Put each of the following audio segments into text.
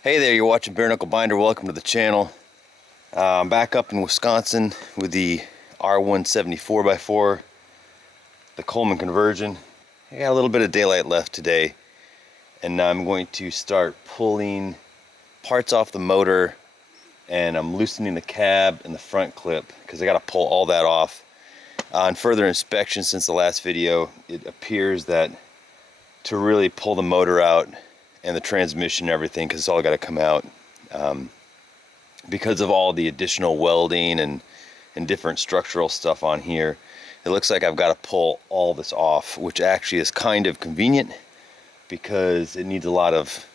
Hey there, you're watching Bare Knuckle Binder. Welcome to the channel. I'm back up in Wisconsin with the R-170 4x4, the Coleman conversion. I got a little bit of daylight left today, and I'm going to start pulling parts off the motor, and I'm loosening the cab and the front clip because I got to pull all that off. On further inspection since the last video, it appears that to really pull the motor out and the transmission and everything, because it's all got to come out, because of all the additional welding and different structural stuff on here, it looks like I've got to pull all this off, which actually is kind of convenient because it needs a lot of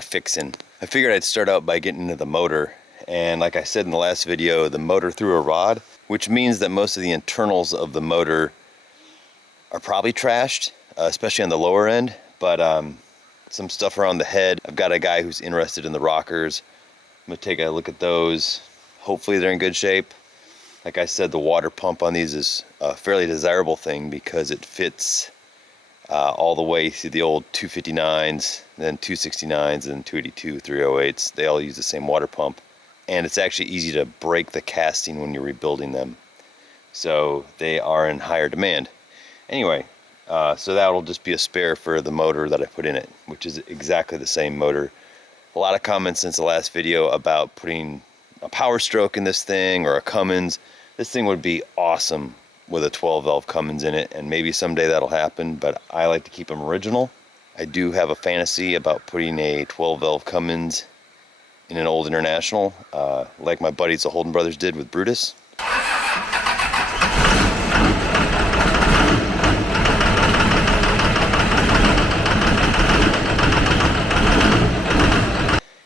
fixing. I figured I'd start out by getting into the motor, and like I said in the last video, the motor threw a rod, which means that most of the internals of the motor are probably trashed, especially on the lower end, but some stuff around the head. I've got a guy who's interested in the rockers. I'm gonna take a look at those. Hopefully they're in good shape. Like I said, the water pump on these is a fairly desirable thing because it fits all the way through the old 259s, then 269s, and 282, 308s. They all use the same water pump. And it's actually easy to break the casting when you're rebuilding them. So they are in higher demand. Anyway, so that'll just be a spare for the motor that I put in it, which is exactly the same motor. A lot of comments since the last video about putting a Power Stroke in this thing or a Cummins. This thing would be awesome with a 12 valve Cummins in it, and maybe someday that'll happen, but I like to keep them original. I do have a fantasy about putting a 12 valve Cummins in an old International, like my buddies the Holden brothers did with Brutus.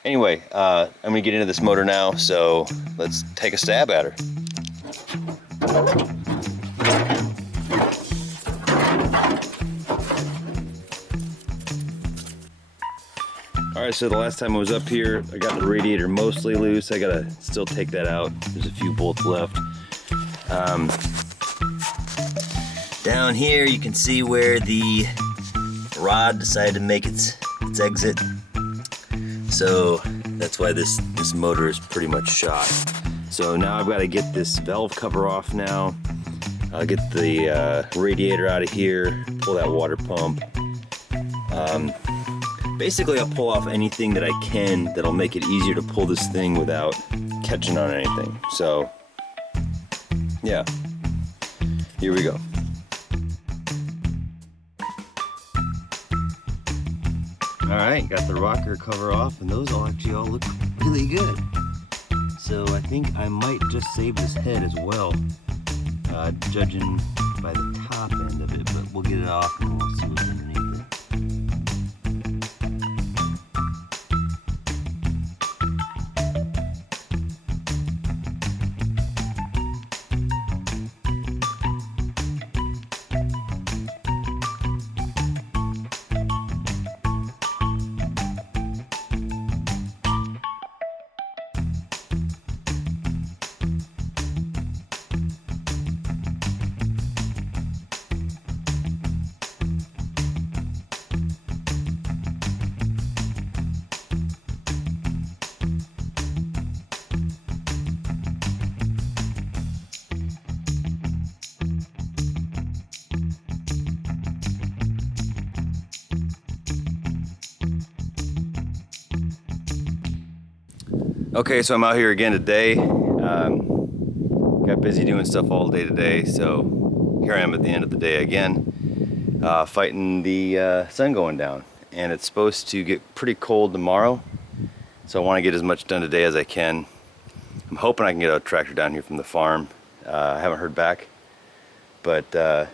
Anyway, I'm gonna get into this motor now, so let's take a stab at her. Alright, so the last time I was up here, I got the radiator mostly loose. I gotta still take that out. There's a few bolts left. Down here you can see where the rod decided to make its exit. So that's why this motor is pretty much shot. So now I've got to get this valve cover off now. I'll get the radiator out of here, pull that water pump. Basically I'll pull off anything that I can that'll make it easier to pull this thing without catching on anything. So yeah, here we go. Alright, got the rocker cover off, and those all actually all look really good. So I think I might just save this head as well, judging by the top end of it, but we'll get it off and we'll see what's underneath it. Okay, so I'm out here again today. Got busy doing stuff all day today, so here I am at the end of the day again, fighting the sun going down. And it's supposed to get pretty cold tomorrow, so I want to get as much done today as I can. I'm hoping I can get a tractor down here from the farm. I haven't heard back, but I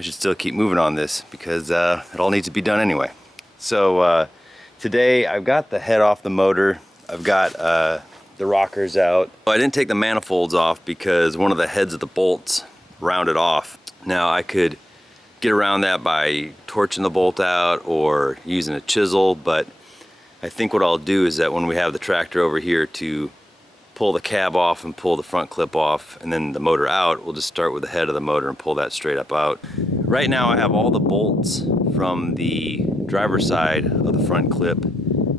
should still keep moving on this because it all needs to be done anyway. So today I've got the head off the motor. I've got the rockers out. I didn't take the manifolds off because one of the heads of the bolts rounded off. Now I could get around that by torching the bolt out or using a chisel, but I think what I'll do is that when we have the tractor over here to pull the cab off and pull the front clip off and then the motor out, we'll just start with the head of the motor and pull that straight up out. Right now I have all the bolts from the driver's side of the front clip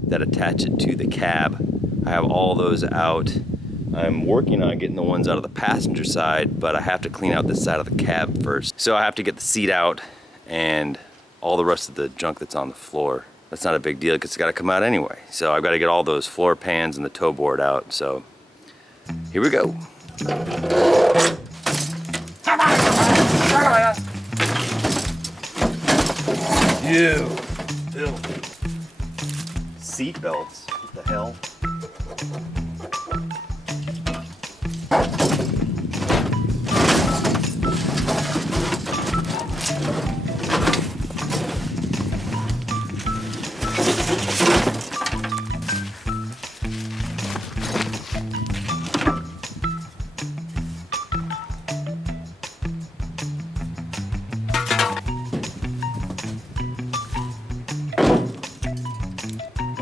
that attach it to the cab. I have all those out. I'm working on getting the ones out of the passenger side, but I have to clean out this side of the cab first. So I have to get the seat out and all the rest of the junk that's on the floor. That's not a big deal because it's got to come out anyway. So I've got to get all those floor pans and the toe board out. So here we go. You, Bill. Seat belts. What the hell?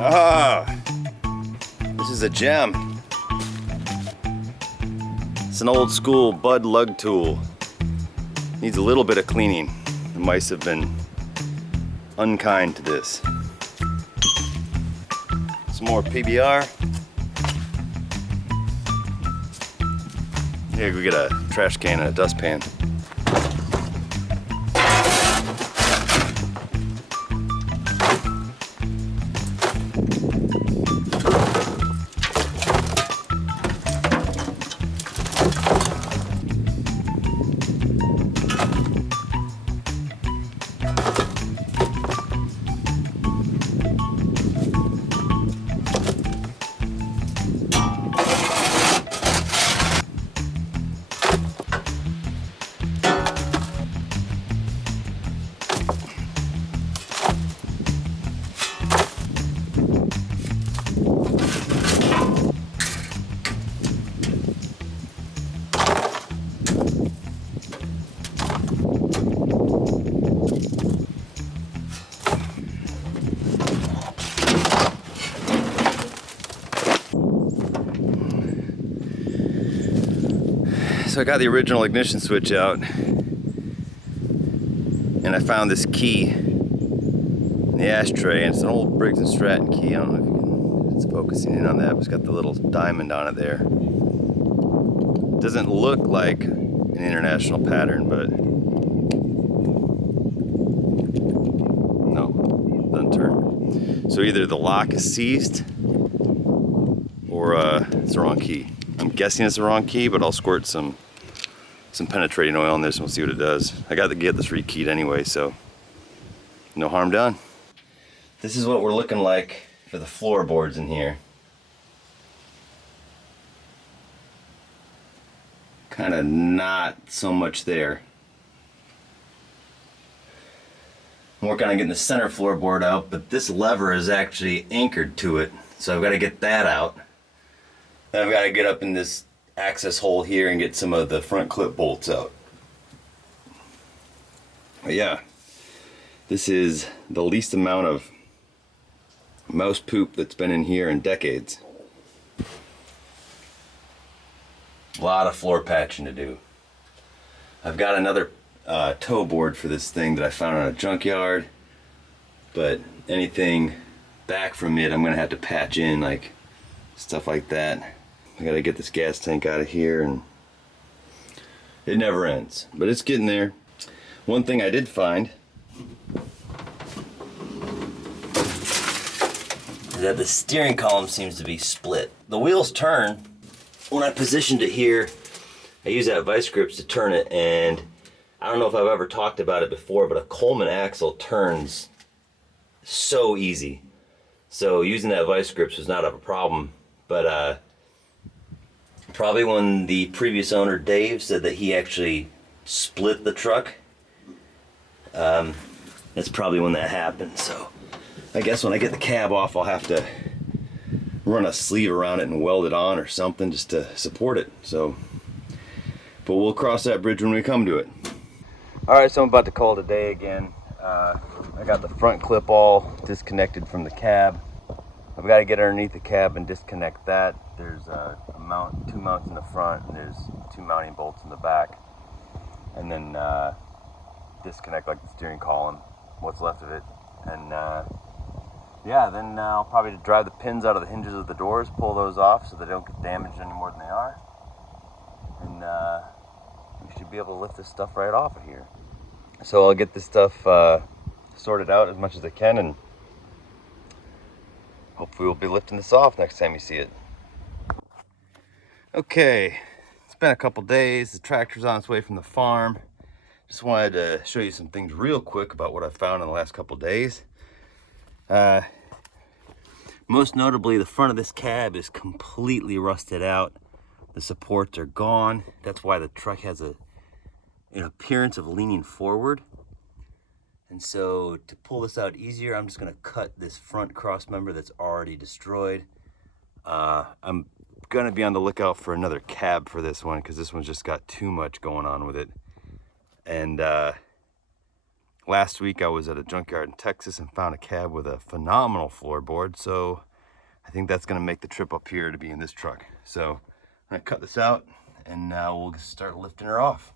Ah, this is a gem. It's an old school Bud lug tool. Needs a little bit of cleaning. The mice have been unkind to this. Some more PBR. Here we get a trash can and a dustpan. So I got the original ignition switch out and I found this key in the ashtray, and it's an old Briggs & Stratton key. I don't know if you can, it's focusing in on that, but it's got the little diamond on it there. Doesn't look like an international pattern, but no, doesn't turn. So either the lock is seized or it's the wrong key. I'm guessing it's the wrong key, but I'll squirt some penetrating oil in this and we'll see what it does. I got to get this rekeyed anyway, so no harm done. This is what we're looking like for the floorboards in here. Kind of not so much there. I'm working on getting the center floorboard out, but this lever is actually anchored to it, so I've got to get that out. Then I've got to get up in this access hole here and get some of the front clip bolts out. But yeah, this is the least amount of mouse poop that's been in here in decades. A lot of floor patching to do. I've got another toe board for this thing that I found in a junkyard, but anything back from it I'm gonna have to patch in, like stuff like that. I gotta get this gas tank out of here, and it never ends, but it's getting there. One thing I did find is that the steering column seems to be split. The wheels turn. When I positioned it here, I used that vice grips to turn it, and I don't know if I've ever talked about it before, but a Coleman axle turns so easy. So using that vice grips was not a problem, but probably when the previous owner, Dave, said that he actually split the truck, that's probably when that happened. So I guess when I get the cab off, I'll have to run a sleeve around it and weld it on or something just to support it. So, but we'll cross that bridge when we come to it. All right, so I'm about to call it a day again. I got the front clip all disconnected from the cab. I've got to get underneath the cab and disconnect that. There's two mounts in the front, and there's 2 mounting bolts in the back. And then disconnect like the steering column, what's left of it, And yeah, then I'll probably drive the pins out of the hinges of the doors, pull those off so they don't get damaged any more than they are. And we should be able to lift this stuff right off of here. So I'll get this stuff sorted out as much as I can, and hopefully we'll be lifting this off next time you see it. Okay, it's been a couple days. The tractor's on its way from the farm. Just wanted to show you some things real quick about what I found in the last couple days. Most notably, the front of this cab is completely rusted out. The supports are gone. That's why the truck has an appearance of leaning forward. And so to pull this out easier, I'm just gonna cut this front cross member that's already destroyed. I'm gonna be on the lookout for another cab for this one because this one's just got too much going on with it. And last week I was at a junkyard in Texas and found a cab with a phenomenal floorboard. So I think that's gonna make the trip up here to be in this truck. So I'm gonna cut this out and now we'll start lifting her off.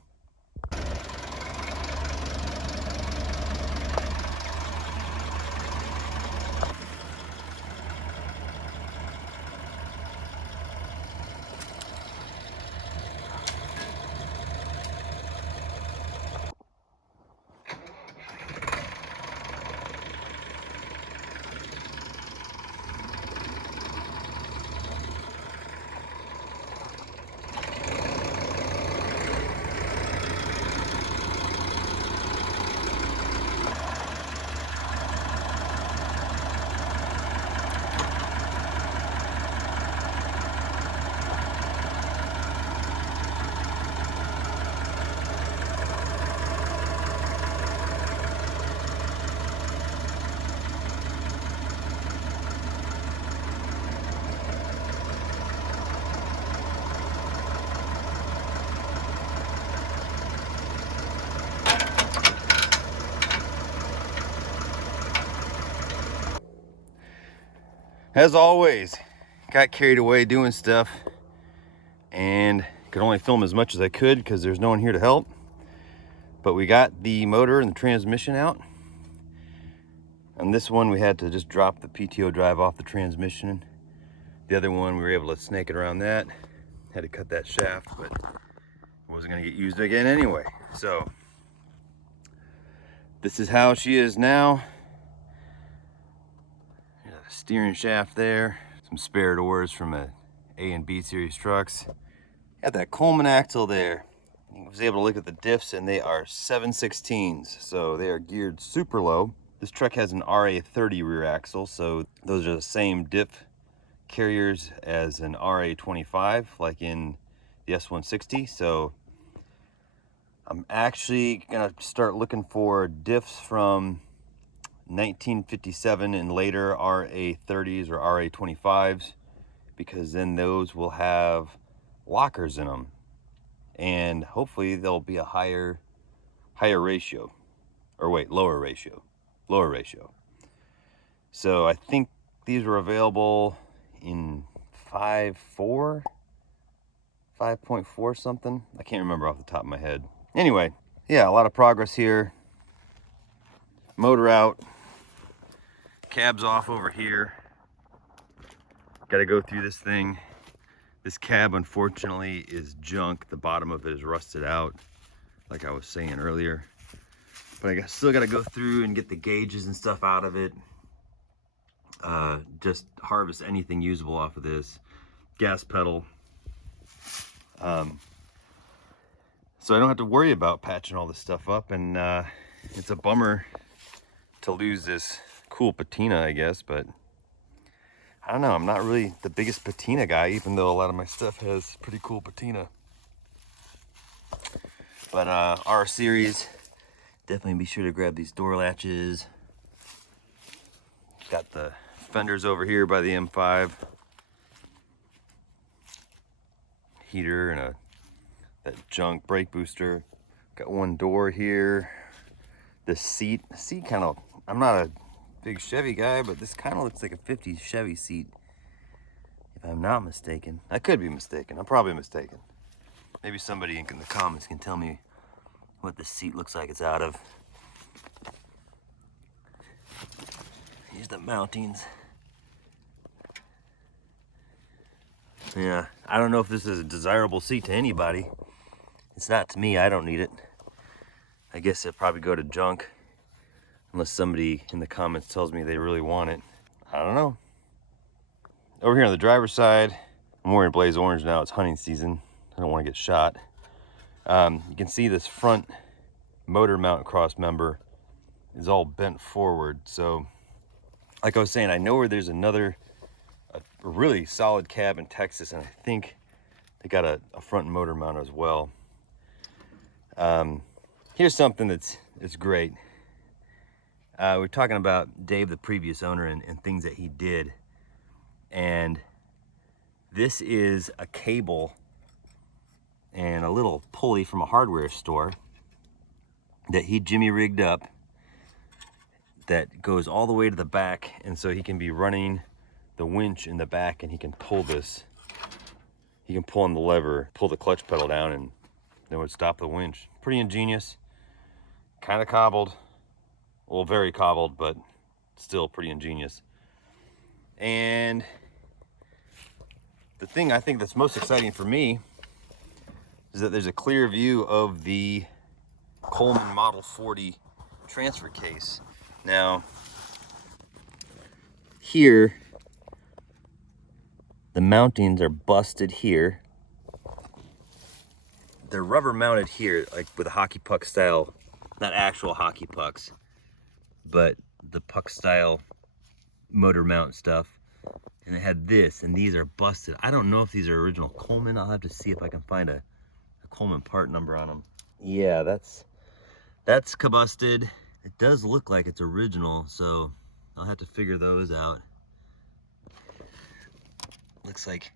As always, got carried away doing stuff and could only film as much as I could because there's no one here to help. But we got the motor and the transmission out. On this one, we had to just drop the PTO drive off the transmission. The other one, we were able to snake it around that. Had to cut that shaft, but it wasn't gonna get used again anyway. So this is how she is now. A steering shaft there, some spare doors from a and B series trucks. Got that Coleman axle there. I was able to look at the diffs and they are 7/16s, so they are geared super low. This truck has an RA30 rear axle, so those are the same diff carriers as an RA25, like in the S160. So I'm actually gonna start looking for diffs from 1957 and later RA30s or RA25s, because then those will have lockers in them, and hopefully there'll be a higher ratio, or wait, lower ratio. So I think these were available in 5.4 something. I can't remember off the top of my head. Anyway, yeah, a lot of progress here. Motor out, cab's off over here. Got to go through this thing. This cab, unfortunately, is junk. The bottom of it is rusted out, like I was saying earlier. But I still got to go through and get the gauges and stuff out of it. Just harvest anything usable off of this. Gas pedal. So I don't have to worry about patching all this stuff up. And it's a bummer to lose this cool patina, I guess, but I don't know, I'm not really the biggest patina guy, even though a lot of my stuff has pretty cool patina. But R series, definitely be sure to grab these door latches. Got the fenders over here by the M5. Heater and that junk brake booster. Got one door here. The seat kind of, I'm not a big Chevy guy, but this kind of looks like a 50s Chevy seat, if I'm not mistaken. I could be mistaken. I'm probably mistaken. Maybe somebody in the comments can tell me what this seat looks like it's out of. Here's the mountings. Yeah, I don't know if this is a desirable seat to anybody. It's not to me, I don't need it. I guess it'd probably go to junk unless somebody in the comments tells me they really want it. I don't know. Over here on the driver's side, I'm wearing blaze orange now. It's hunting season. I don't want to get shot. You can see this front motor mount cross member is all bent forward. So like I was saying, I know where there's a really solid cab in Texas, and I think they got a front motor mount as well. Here's something that's great. We're talking about Dave, the previous owner, and things that he did. And this is a cable and a little pulley from a hardware store that he jimmy rigged up that goes all the way to the back, and so he can be running the winch in the back, and he can pull this. He can pull on the lever, pull the clutch pedal down, and then would stop the winch. Pretty ingenious. Kind of cobbled. Well, very cobbled, but still pretty ingenious. And the thing I think that's most exciting for me is that there's a clear view of the Coleman Model 40 transfer case. Now, here, the mountings are busted here. They're rubber mounted here, like with a hockey puck style, not actual hockey pucks, but the puck style motor mount stuff. And it had this, and these are busted. I don't know if these are original Coleman. I'll have to see if I can find a Coleman part number on them. Yeah, that's busted. It does look like it's original, so I'll have to figure those out. Looks like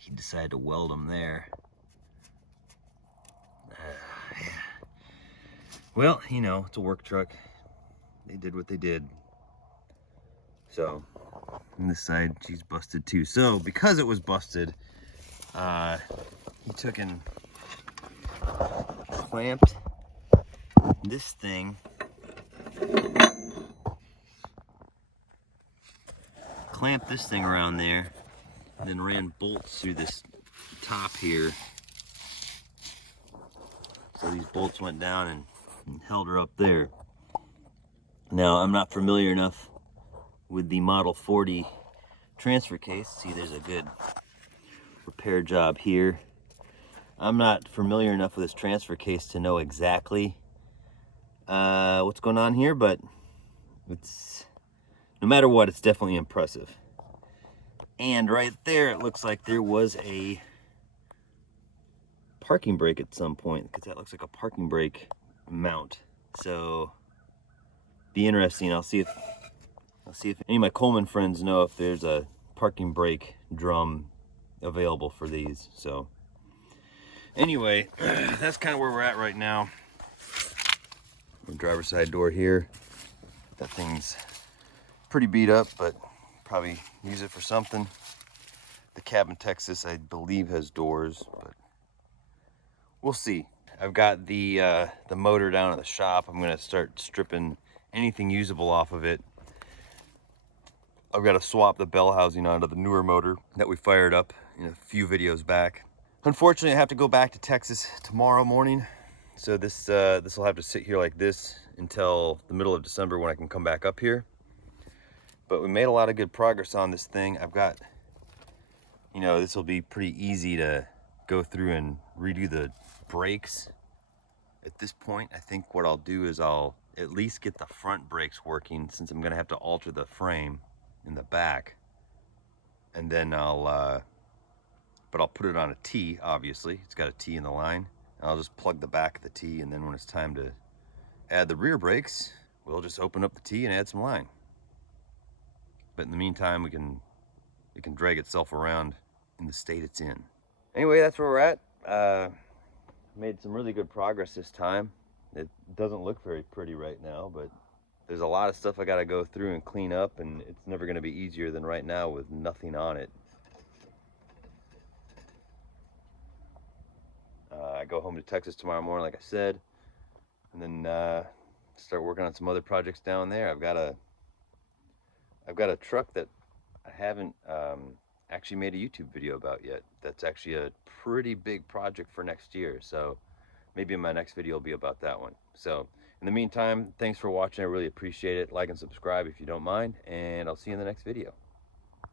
he decided to weld them there. Yeah. Well, you know, it's a work truck. They did what they did. So, on this side, she's busted too. So, because it was busted, he took and clamped this thing. Clamped this thing around there, and then ran bolts through this top here. So these bolts went down and held her up there. Now, I'm not familiar enough with the Model 40 transfer case. See, there's a good repair job here. I'm not familiar enough with this transfer case to know exactly what's going on here, but it's, no matter what, it's definitely impressive. And right there, it looks like there was a parking brake at some point, because that looks like a parking brake mount. So, be interesting. I'll see if any of my Coleman friends know if there's a parking brake drum available for these. So, anyway, that's kind of where we're at right now. The driver's side door here. That thing's pretty beat up, but probably use it for something. The cab in Texas, I believe, has doors, but we'll see. I've got the motor down at the shop. I'm gonna start stripping anything usable off of it. I've got to swap the bell housing onto the newer motor that we fired up in a few videos back. Unfortunately, I have to go back to Texas tomorrow morning, so this will have to sit here like this until the middle of December when I can come back up here. But we made a lot of good progress on this thing. I've got, you know, this will be pretty easy to go through and redo the brakes. At this point, I think what I'll do is I'll at least get the front brakes working, since I'm gonna have to alter the frame in the back. And then I'll put it on a T, obviously. It's got a T in the line. And I'll just plug the back of the T, and then when it's time to add the rear brakes, we'll just open up the T and add some line. But in the meantime, it can drag itself around in the state it's in. Anyway, that's where we're at. Made some really good progress this time. It doesn't look very pretty right now, but there's a lot of stuff I gotta go through and clean up, and it's never gonna be easier than right now with nothing on it. I go home to Texas tomorrow morning, like I said, and then start working on some other projects down there. I've got a truck that I haven't actually made a YouTube video about yet. That's actually a pretty big project for next year. So maybe my next video will be about that one. So in the meantime, thanks for watching. I really appreciate it. Like and subscribe if you don't mind, and I'll see you in the next video.